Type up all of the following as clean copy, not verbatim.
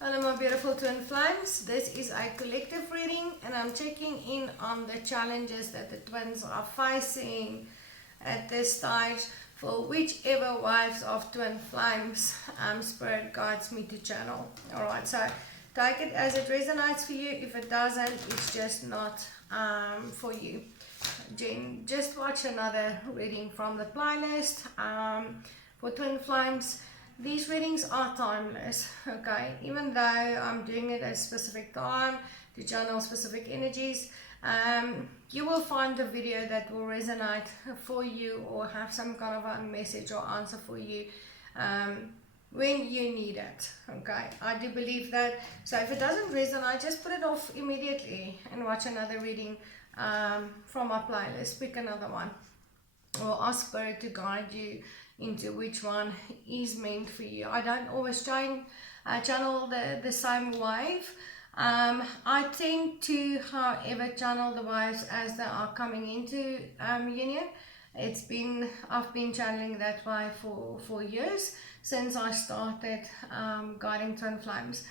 Hello my beautiful twin flames, this is a collective reading and I'm checking in on the challenges that the twins are facing at this stage for whichever waves of twin flames spirit guides me to channel. Alright, so take it as it resonates for you. If it doesn't, it's just not for you. Just watch another reading from the playlist for twin flames. These readings are timeless, okay? Even though I'm doing it at a specific time to channel specific energies, you will find a video that will resonate for you or have some kind of a message or answer for you when you need it, okay? I do believe that. So if it doesn't resonate, just put it off immediately and watch another reading from my playlist. Pick another one or ask Spirit to guide you into which one is meant for you. I don't always channel the same wave. I tend to, however, channel the waves as they are coming into union. I've been channeling that way for years since I started guiding twin flames.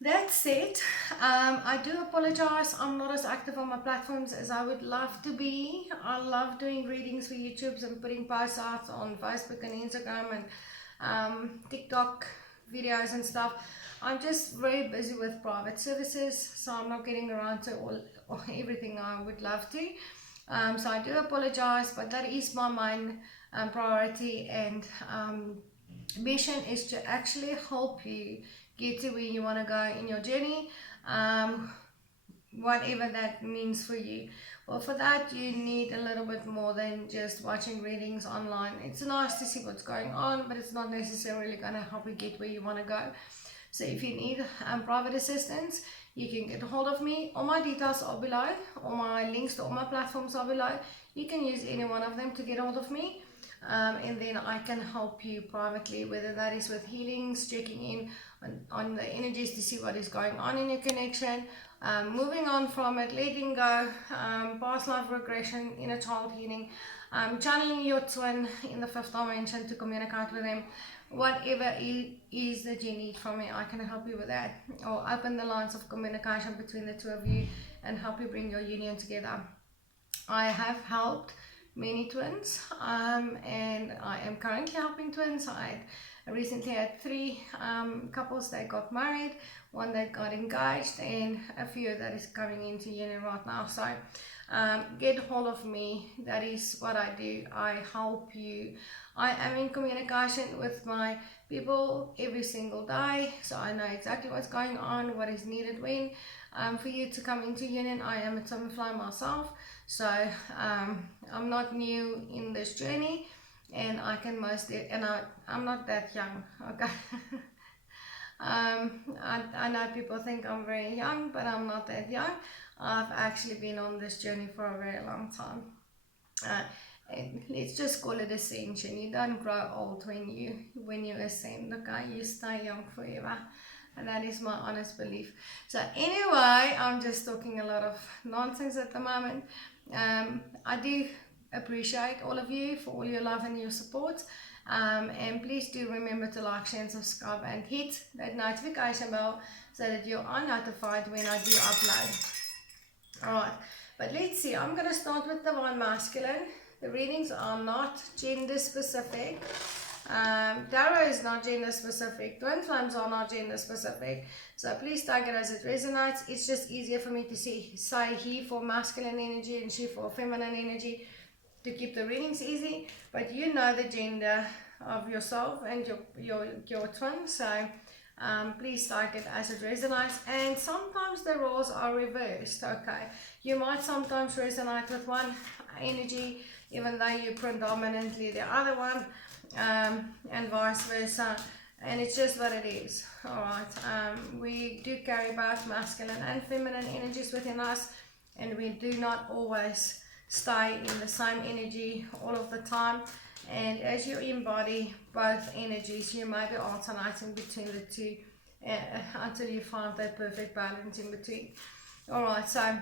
That said, I do apologize. I'm not as active on my platforms as I would love to be. I love doing readings for YouTube and putting posts out on Facebook and Instagram and TikTok videos and stuff. I'm just very busy with private services, so I'm not getting around to everything I would love to. So I do apologize, but that is my main priority and mission is to actually help you get to where you want to go in your journey, whatever that means for you. Well, for that you need a little bit more than just watching readings online. It's nice to see what's going on, but it's not necessarily going to help you get where you want to go. So if you need private assistance, you can get a hold of me. All my details are below, all my links to all my platforms are below. You can use any one of them to get a hold of me. And then I can help you privately, whether that is with healings, checking in on the energies to see what is going on in your connection, moving on from it, letting go, past life regression, inner child healing, channeling your twin in the fifth dimension to communicate with them. Whatever it is that you need from me, I can help you with that, or open the lines of communication between the two of you and help you bring your union together. I have helped many twins, and I am currently helping twins. I recently had 3 couples that got married, 1 that got engaged, and a few that is coming into union right now. So get hold of me. That is what I do. I help you. I am in communication with my people every single day, so I know exactly what's going on, what is needed when. For you to come into union, I am a twin flame myself, so I'm not new in this journey, and I can I'm not that young, okay? I know people think I'm very young, but I'm not that young. I've actually been on this journey for a very long time. And let's just call it ascension. You don't grow old when you ascend, okay? You stay young forever. And that is my honest belief. So anyway, I'm just talking a lot of nonsense at the moment. I do appreciate all of you for all your love and your support. And please do remember to like, share and subscribe and hit that notification bell so that you are notified when I do upload. Alright, but let's see. I'm going to start with Divine Masculine. The readings are not gender specific. Tarot is not gender specific. Twin flames are not gender specific. So please take it as it resonates. It's just easier for me to say he for masculine energy and she for feminine energy to keep the readings easy. But you know the gender of yourself and your twin. So please take it as it resonates. And sometimes the roles are reversed. Okay, you might sometimes resonate with one energy even though you're predominantly the other one, and vice versa, and it's just what it is. Alright, we do carry both masculine and feminine energies within us, and we do not always stay in the same energy all of the time. And as you embody both energies, you may be alternating between the two until you find that perfect balance in between. Alright, so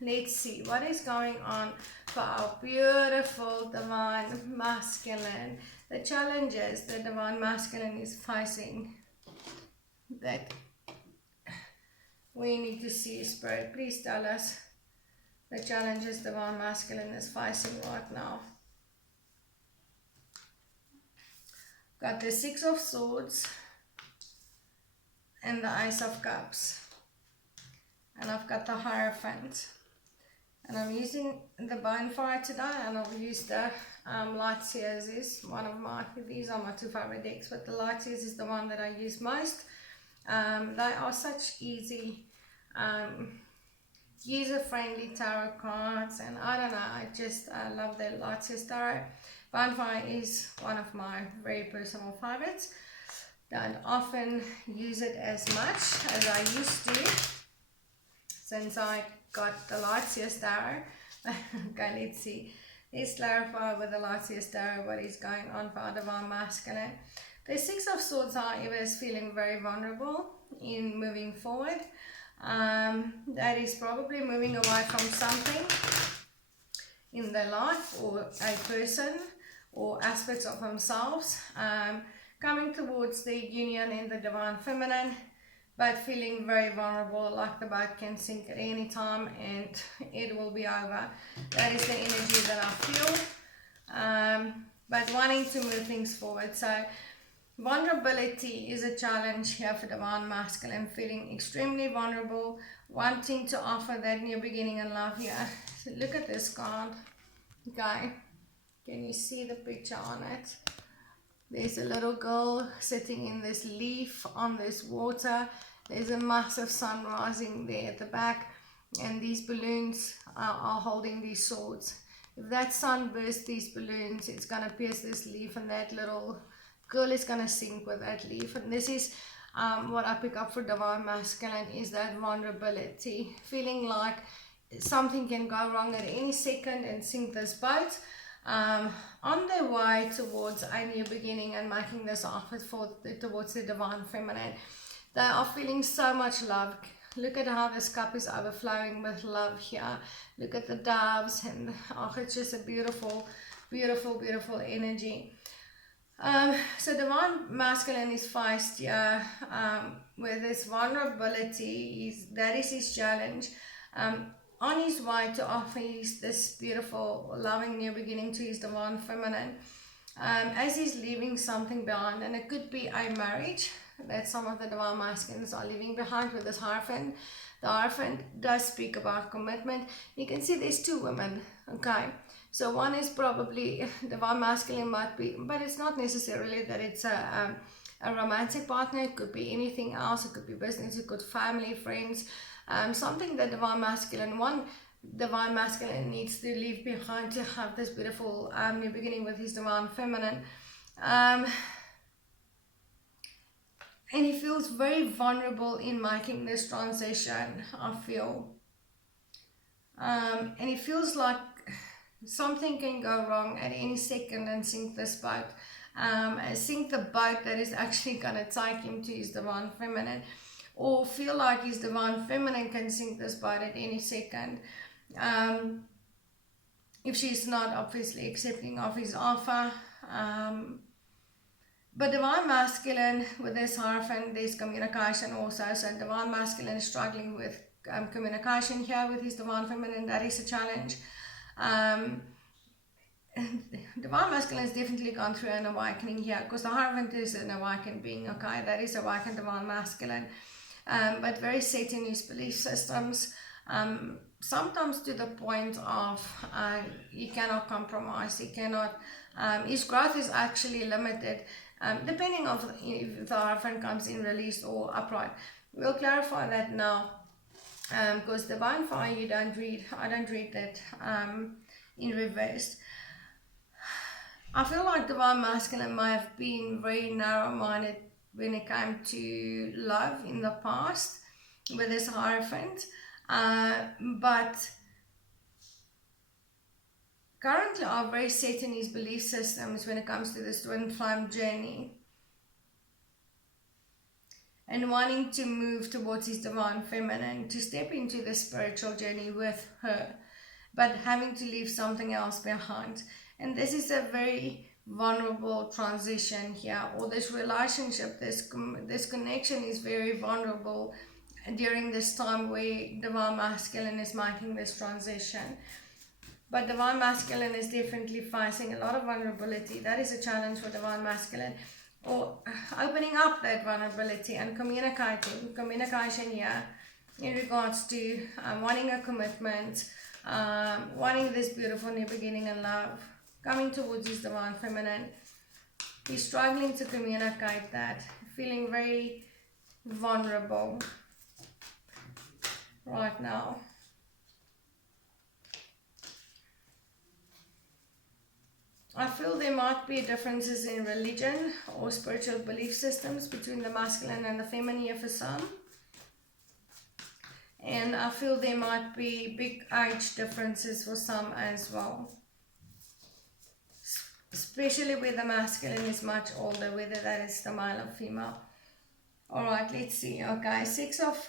let's see what is going on for our beautiful Divine Masculine. The challenges the Divine Masculine is facing. that we need to see. Spirit, please tell us the challenges Divine Masculine is facing right now. Got the Six of Swords and the Ace of Cups. And I've got the Hierophant. And I'm using the Bone Fire today, and I'll use the Light Seers. These are my two favorite decks, but the Light Seers is the one that I use most. They are such easy, user-friendly tarot cards, and I don't know, I love the Light Seers tarot. Bone Fire is one of my very personal favorites. Don't often use it as much as I used to since I got the Light Seers tarot. Okay, let's see. Let's clarify with the Light Seers tarot what is going on for our Divine Masculine. The Six of Swords, however, is feeling very vulnerable in moving forward. That is probably moving away from something in their life, or a person, or aspects of themselves. Coming towards the union in the Divine Feminine, but feeling very vulnerable, like the boat can sink at any time and it will be over. That is the energy that I feel. But wanting to move things forward. So vulnerability is a challenge here for Divine Masculine, feeling extremely vulnerable, wanting to offer that new beginning in love here. So look at this card. Okay, can you see the picture on it? There's a little girl sitting in this leaf on this water. There's a massive sun rising there at the back, and these balloons are holding these swords. If that sun bursts these balloons, it's going to pierce this leaf, and that little girl is going to sink with that leaf. And this is what I pick up for Divine Masculine, is that vulnerability, feeling like something can go wrong at any second and sink this boat. On their way towards a new beginning and making this offer towards the Divine Feminine. They are feeling so much love. Look at how this cup is overflowing with love here. Look at the doves, and it's just a beautiful, beautiful, beautiful energy. So Divine Masculine is faced here with this vulnerability. That is his challenge. On his way to offer this beautiful, loving new beginning to his Divine Feminine, as he's leaving something behind, and it could be a marriage that some of the Divine Masculines are leaving behind with this Hierophant. The Hierophant does speak about commitment. You can see there's two women, okay? So one is probably Divine Masculine, might be, but it's not necessarily that it's a romantic partner. It could be anything else. It could be business, it could be family, friends. Something that Divine Masculine needs to leave behind to have this beautiful new beginning with his Divine Feminine. And he feels very vulnerable in making this transition, I feel. And he feels like something can go wrong at any second and sink this boat. Sink the boat that is actually going to take him to his Divine Feminine. Or feel like his Divine Feminine can sink this boat at any second. If she's not obviously accepting of his offer. But Divine Masculine, with this Hierophant, there's communication also. So Divine Masculine is struggling with communication here with his Divine Feminine. That is a challenge. Divine Masculine has definitely gone through an awakening here, because the Hierophant is an awakened being, okay? That is awakened Divine Masculine. But very set in his belief systems. Sometimes to the point of he cannot compromise. He cannot. His growth is actually limited. Depending on if the Hierophant comes in released or upright. We'll clarify that now, because the Divine Fire you don't read, I don't read that in reverse. I feel like Divine Masculine may have been very narrow-minded when it came to love in the past with this Hierophant, but currently are very set in his belief systems when it comes to this twin flame journey, and wanting to move towards his Divine Feminine, to step into the spiritual journey with her, but having to leave something else behind. And this is a very vulnerable transition here, or this relationship, this connection is very vulnerable during this time where Divine Masculine is making this transition. But Divine Masculine is definitely facing a lot of vulnerability. That is a challenge for Divine Masculine, or opening up that vulnerability and communication here in regards to wanting a commitment, wanting this beautiful new beginning in love, coming towards his Divine Feminine. He's struggling to communicate that, feeling very vulnerable right now. I feel there might be differences in religion or spiritual belief systems between the masculine and the feminine here for some. And I feel there might be big age differences for some as well. Especially where the masculine is much older, whether that is the male or female. Alright, let's see. Okay, 6 of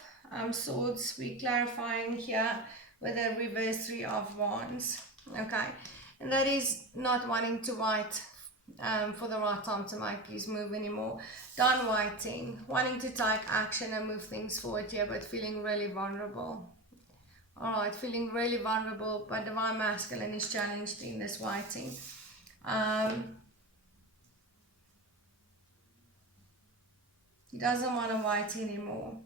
Swords, we're clarifying here with a reverse 3 of Wands. Okay, and that is not wanting to wait for the right time to make his move anymore. Done waiting, wanting to take action and move things forward here, but feeling really vulnerable. Alright, feeling really vulnerable, but Divine Masculine is challenged in this waiting. He doesn't want to wait anymore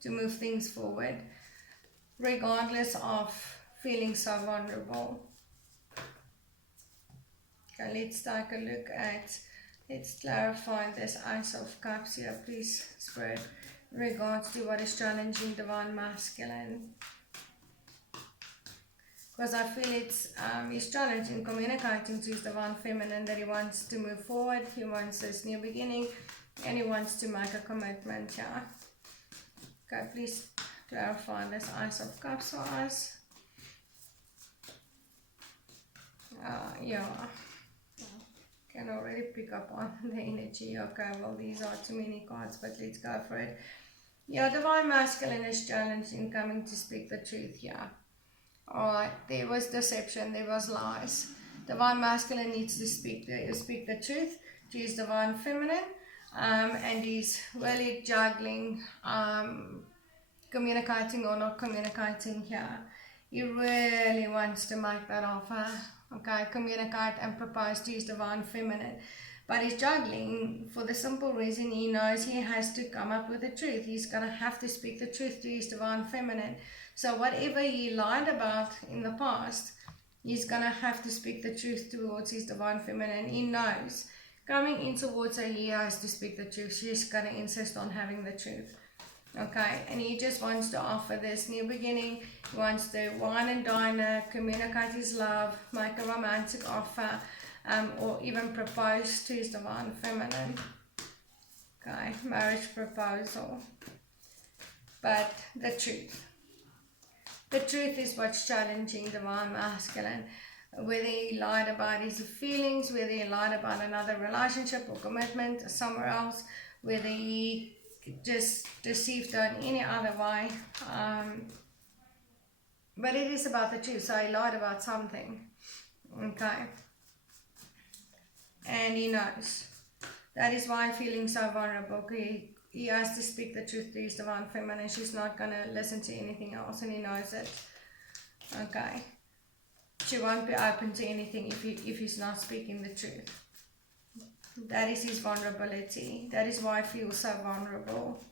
to move things forward, regardless of feeling so vulnerable. Okay, let's take a look at, let's clarify this Ace of Cups here, please, Spirit, in regards to what is challenging Divine Masculine. Because I feel he's challenging communicating to his Divine Feminine that he wants to move forward, he wants this new beginning, and he wants to make a commitment here. Okay, please clarify this Ace of Cups for us. Yeah, can already pick up on the energy. Okay, well, these are too many cards, but let's go for it. Yeah, Divine Masculine is challenged in coming to speak the truth here. Alright, there was deception, there was lies. Divine Masculine needs to speak the truth to his Divine Feminine, and he's really juggling communicating or not communicating here. He really wants to make that offer, okay, communicate and propose to his Divine Feminine. But he's juggling for the simple reason he knows he has to come up with the truth. He's going to have to speak the truth to his Divine Feminine. So whatever he lied about in the past, he's going to have to speak the truth towards his Divine Feminine. He knows coming in towards her, he has to speak the truth. She's going to insist on having the truth. Okay, and he just wants to offer this new beginning. He wants to wine and dine her, communicate his love, make a romantic offer, or even propose to his Divine Feminine. Okay, marriage proposal. But the truth is what's challenging Divine Masculine. Whether he lied about his feelings, whether he lied about another relationship or commitment or somewhere else, whether he just deceived her in any other way. But it is about the truth, so he lied about something. Okay. And he knows. That is why I'm feeling so vulnerable. He has to speak the truth to his Divine Feminine. She's not going to listen to anything else, and he knows it. Okay. She won't be open to anything if he's not speaking the truth. That is his vulnerability. That is why I feel so vulnerable,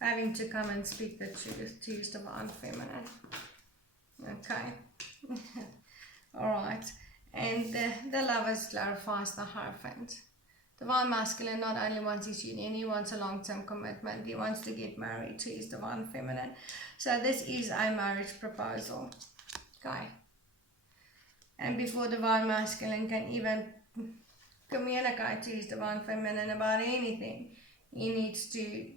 having to come and speak the truth to his Divine Feminine. Okay. Alright. And the Lovers clarifies the Hierophant. Divine Masculine not only wants his union, he wants a long-term commitment. He wants to get married to his Divine Feminine. So this is a marriage proposal. Okay. And before Divine Masculine can even communicate to his Divine Feminine about anything, he needs to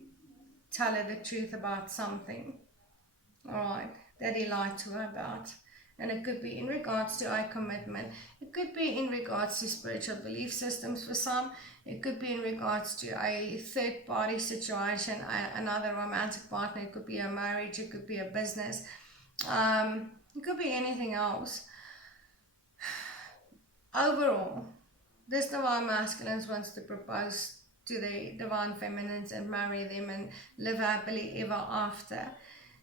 tell her the truth about something. Alright, that he lied to her about. And it could be in regards to a commitment. It could be in regards to spiritual belief systems for some. It could be in regards to a third-party situation, another romantic partner. It could be a marriage. It could be a business. It could be anything else. Overall, this divine masculine wants to propose to the divine feminines and marry them and live happily ever after.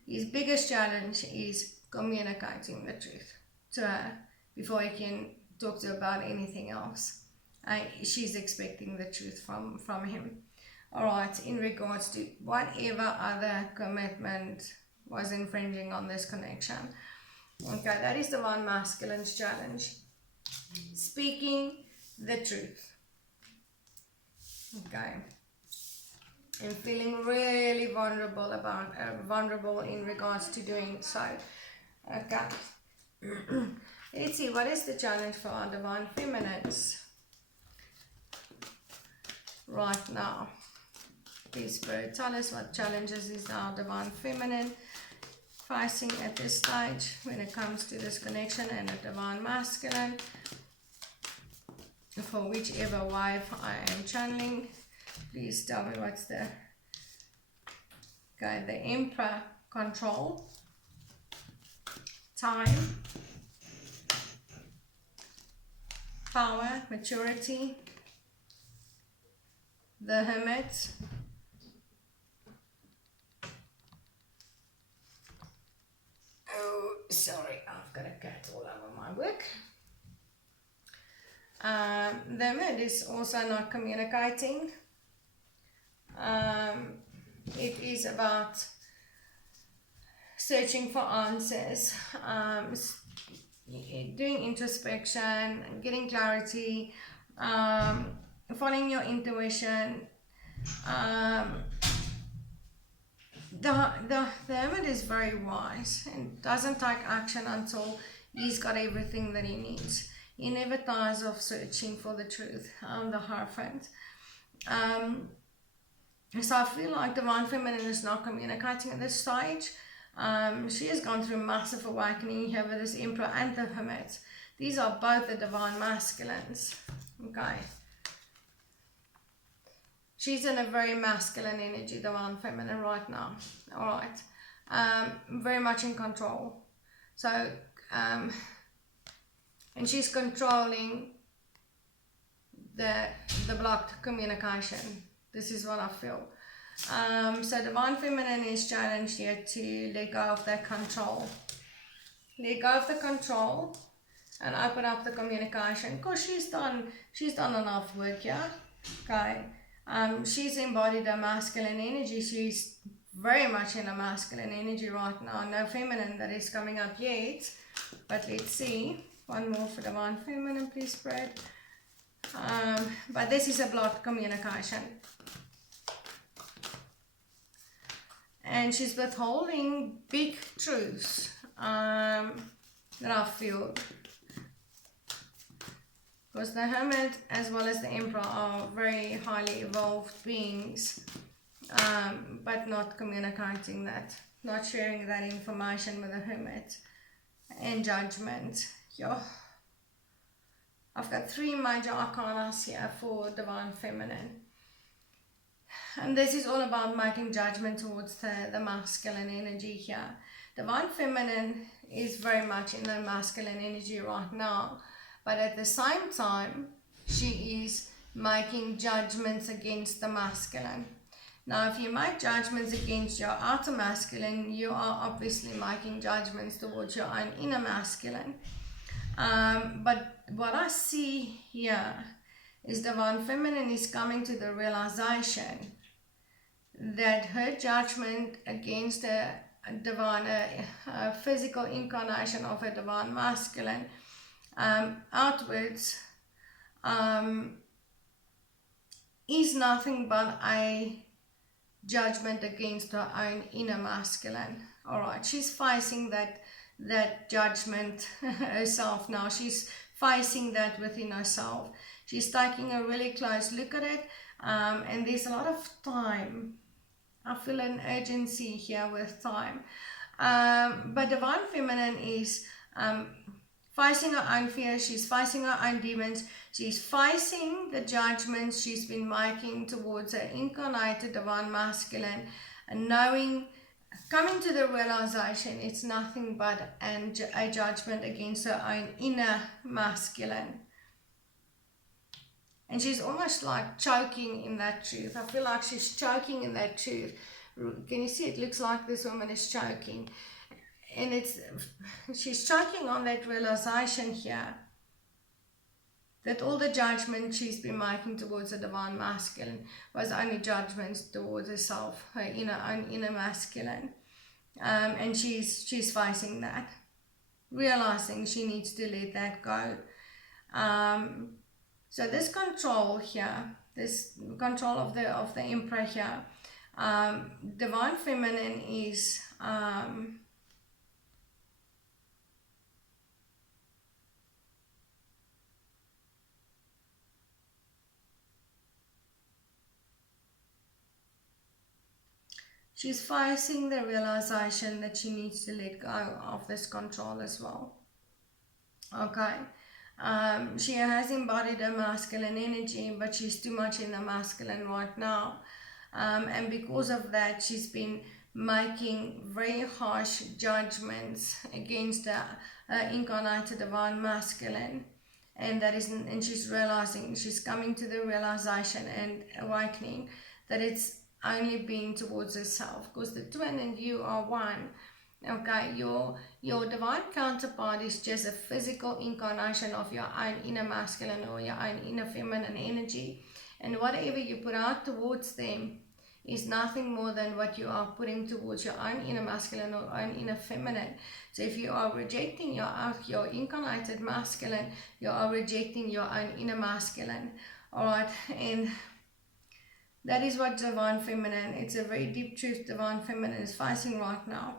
His biggest challenge is communicating the truth to her before he can talk to her about anything else. She's expecting the truth from him. Alright, in regards to whatever other commitment was infringing on this connection. Okay, that is divine masculine's challenge. Speaking the truth. Okay. And feeling really vulnerable in regards to doing so. Okay. Let's see, what is the challenge for our divine feminines right now? Please, Spirit, tell us what challenges is our divine feminine facing at this stage when it comes to this connection and a divine masculine. For whichever wife I am channeling, please tell me what's the... Okay, the Emperor, control, time, power, maturity, the Hermit, oh sorry, I've got a cat all over my work. The Hermit is also not communicating. It is about searching for answers, doing introspection, getting clarity, following your intuition. The Hermit is very wise and doesn't take action until he's got everything that he needs. He never tires of searching for the truth, the Hierophant. So I feel like divine feminine is not communicating at this stage. She has gone through massive awakening here with this Emperor and the Hermit. These are both the divine masculines. Okay. She's in a very masculine energy, divine feminine right now. Alright. Very much in control. So, and she's controlling the blocked communication. This is what I feel. So divine feminine is challenged here to let go of that control. Let go of the control and open up the communication. Because she's done enough work, yeah? Okay. She's embodied a masculine energy. She's very much in a masculine energy right now. No feminine that is coming up yet. But let's see. One more for divine feminine, please, spread. But this is a blocked communication. And she's withholding big truths that I feel. Because the Hermit as well as the Emperor are very highly evolved beings, but not communicating that, not sharing that information with the Hermit. And Judgment. Yeah. I've got 3 major arcanas here for divine feminine. And this is all about making judgment towards the masculine energy here. Divine feminine is very much in the masculine energy right now. But at the same time, she is making judgments against the masculine. Now, if you make judgments against your outer masculine, you are obviously making judgments towards your own inner masculine. But what I see here is divine feminine is coming to the realization that her judgment against a divine, a physical incarnation of a divine masculine outwards is nothing but a judgment against her own inner masculine. Alright, she's facing that judgment herself now. She's facing that within herself. She's taking a really close look at it, and there's a lot of time. I feel an urgency here with time. But divine feminine is facing her own fears, she's facing her own demons, she's facing the judgments she's been making towards her incarnated divine masculine, and coming to the realization it's nothing but a judgment against her own inner masculine. And she's almost like choking in that truth. I feel like she's choking in that truth. Can you see? It looks like this woman is choking. And she's choking on that realization here that all the judgment she's been making towards the divine masculine was only judgments towards herself, her own inner masculine. And she's facing that, realizing she needs to let that go. So this control here, this control of the Emperor here, divine feminine is she's facing the realization that she needs to let go of this control as well. Okay. She has embodied her masculine energy, but she's too much in the masculine right now. And because of that, she's been making very harsh judgments against the incarnated divine masculine. And she's realizing, she's coming to the realization and awakening that it's only being towards herself, because the twin and you are one. Okay, your divine counterpart is just a physical incarnation of your own inner masculine or your own inner feminine energy, and whatever you put out towards them is nothing more than what you are putting towards your own inner masculine or own inner feminine. So if you are rejecting your incarnated masculine, you are rejecting your own inner masculine. All right, and that is what divine feminine, it's a very deep truth divine feminine is facing right now,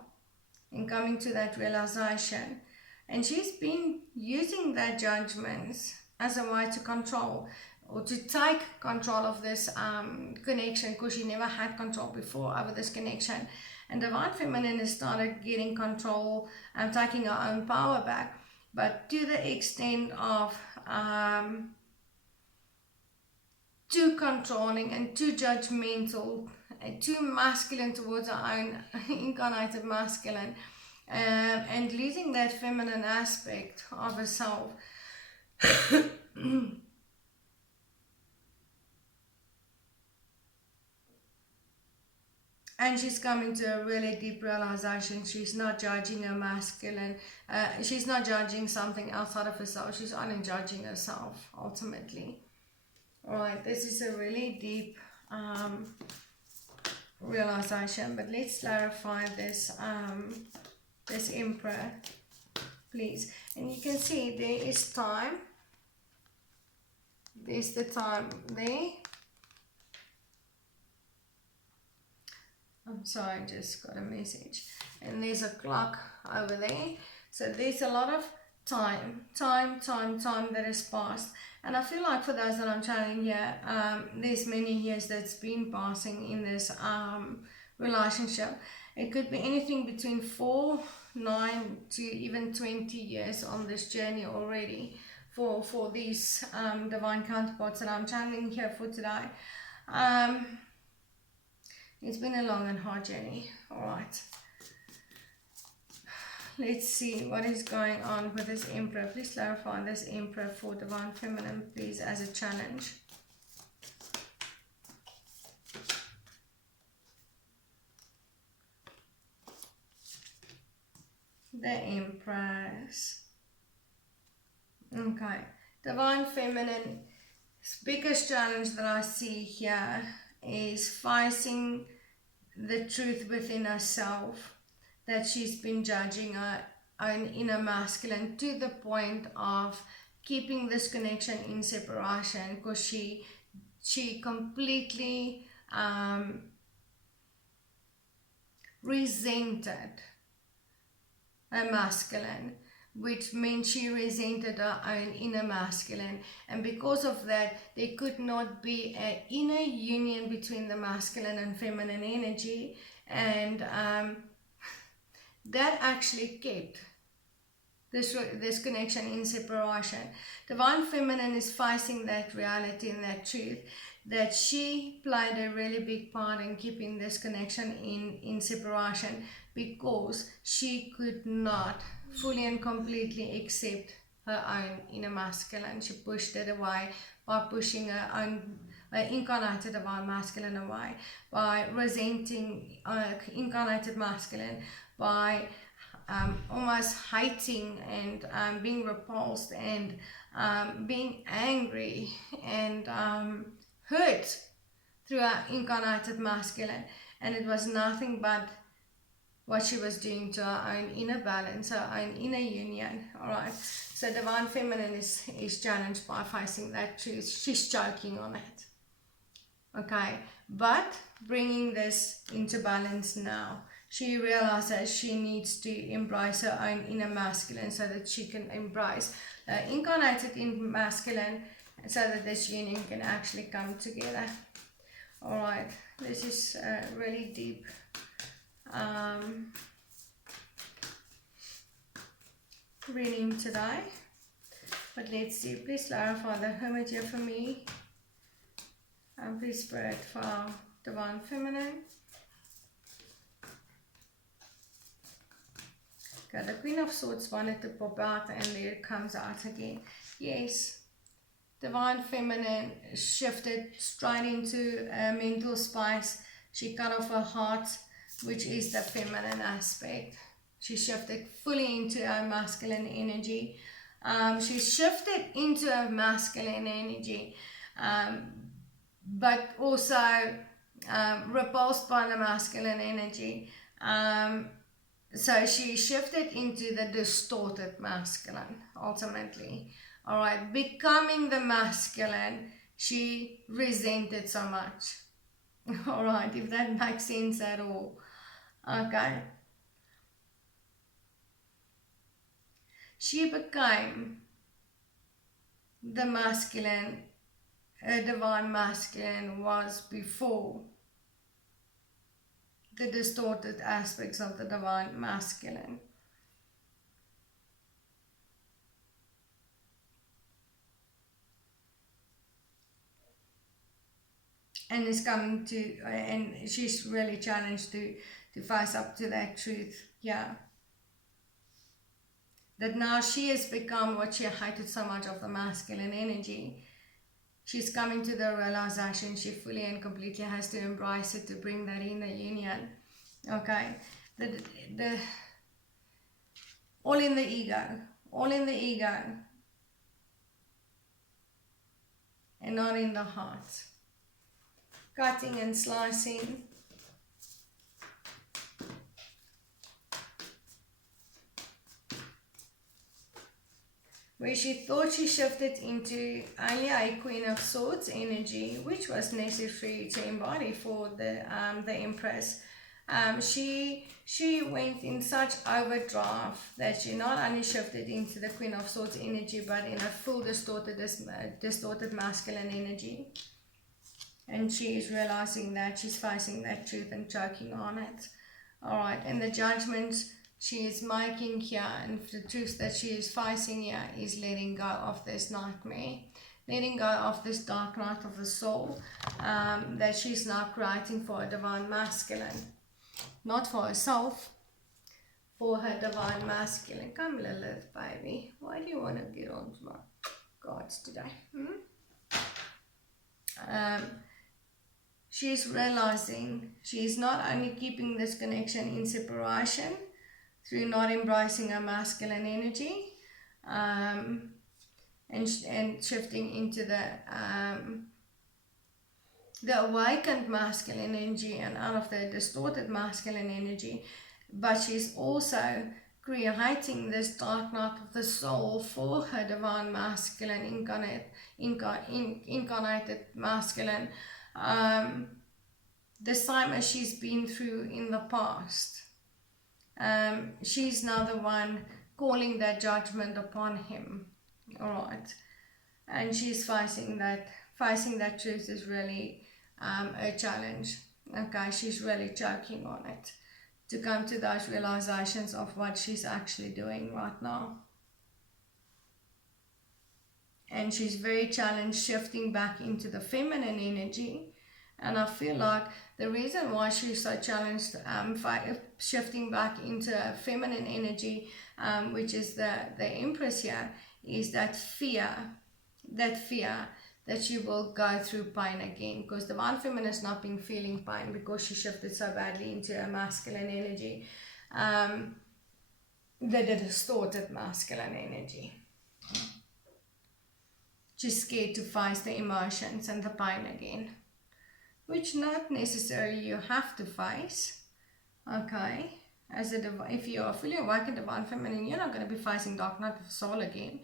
and coming to that realization. And she's been using that judgments as a way to control or to take control of this connection, because she never had control before over this connection. And divine feminine has started getting control and taking her own power back, but to the extent of too controlling and too judgmental and too masculine towards our own incarnated masculine, and losing that feminine aspect of herself. And she's coming to a really deep realization. She's not judging her masculine. She's not judging something outside of herself. She's only judging herself, ultimately. Alright, this is a really deep realization, but let's clarify this this Emperor, please. And you can see there is time. There's the time there. I'm sorry, I just got a message. And there's a clock over there. So there's a lot of time that has passed. And I feel like for those that I'm channeling here, there's many years that's been passing in this relationship. It could be anything between 4, 9 to even 20 years on this journey already for these divine counterparts that I'm channeling here for today. It's been a long and hard journey. Alright. Let's see what is going on with this Emperor. Please clarify this Emperor for divine feminine, please, as a challenge. The Empress. Okay. Divine feminine, biggest challenge that I see here is facing the truth within herself, that she's been judging her own inner masculine to the point of keeping this connection in separation, because she completely resented her masculine, which meant she resented her own inner masculine, and because of that there could not be an inner union between the masculine and feminine energy, and that actually kept this connection in separation. Divine feminine is facing that reality and that truth, that she played a really big part in keeping this connection in separation, because she could not fully and completely accept her own inner masculine. She pushed it away by pushing her own incarnated divine masculine away, by resenting incarnated masculine, by almost hating and being repulsed and being angry and hurt through our incarnated masculine. And it was nothing but what she was doing to her own inner balance, her own inner union. All right, so divine feminine is challenged by facing that truth. She's choking on it. Okay, but bringing this into balance now, she realizes she needs to embrace her own inner masculine so that she can embrace incarnated in masculine, so that this union can actually come together. All right, this is really deep. Reading today, but let's see. Please clarify the hermit here for me, and please Spirit for divine feminine. Okay, the Queen of Swords wanted to pop out, and there it comes out again. Yes, divine feminine shifted straight into a mental space. She cut off her heart, which is the feminine aspect. She shifted fully into her masculine energy. She shifted into her masculine energy, but also repulsed by the masculine energy. So she shifted into the distorted masculine, ultimately. All right, becoming the masculine she resented so much. All right, if that makes sense at all. Okay. She became the masculine, a divine masculine was before the distorted aspects of the divine masculine. And is coming to, and she's really challenged to face up to that truth. Yeah. That now she has become what she hated so much of the masculine energy. She's coming to the realization she fully and completely has to embrace it to bring that inner union. Okay, the all in the ego, and not in the heart. Cutting and slicing. Where she thought she shifted into only a Queen of Swords energy, which was necessary to embody for the Empress. She went in such overdrive that she not only shifted into the Queen of Swords energy, but in a full distorted masculine energy. And she is realizing that she's facing that truth and choking on it. All right, and the judgment she is making here, and the truth that she is facing here, is letting go of this nightmare, letting go of this dark night of the soul that she's now creating for her divine masculine, not for herself, for her divine masculine. Come, Lilith, baby. Why do you want to get on to my cards today? She's realizing she's not only keeping this connection in separation through not embracing her masculine energy, and shifting into the awakened masculine energy and out of the distorted masculine energy, but she's also creating this dark night of the soul for her divine masculine, incarnated masculine, the same as she's been through in the past. She's now the one calling that judgment upon him. All right, and she's facing that truth is really a challenge. Okay, she's really choking on it to come to those realizations of what she's actually doing right now. And she's very challenged shifting back into the feminine energy. And I feel like the reason why she's so challenged shifting back into a feminine energy, which is the Empress here, is that fear that she will go through pain again, because divine feminine has not been feeling pain because she shifted so badly into a masculine energy, the distorted masculine energy. She's scared to face the emotions and the pain again, which not necessarily you have to face. Okay, if you are fully awake in divine feminine, you're not going to be facing dark night of soul again.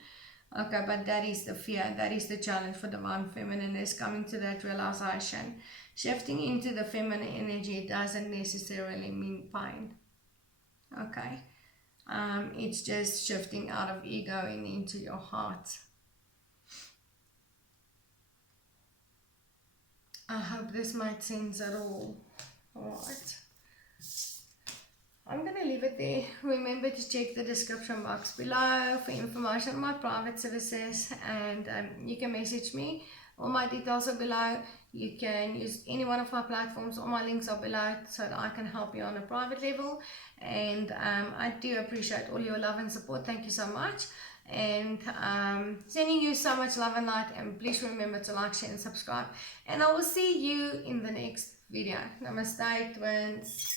Okay, but that is the fear, that is the challenge for divine feminine, is coming to that realization. Shifting into the feminine energy doesn't necessarily mean pain. Okay, it's just shifting out of ego and into your heart. I hope this made sense at all. Alright, I'm going to leave it there. Remember to check the description box below for information on my private services, and you can message me. All my details are below. You can use any one of my platforms. All my links are below so that I can help you on a private level. And I do appreciate all your love and support. Thank you so much. And sending you so much love and light. And please remember to like, share and subscribe. And I will see you in the next video. Namaste, twins.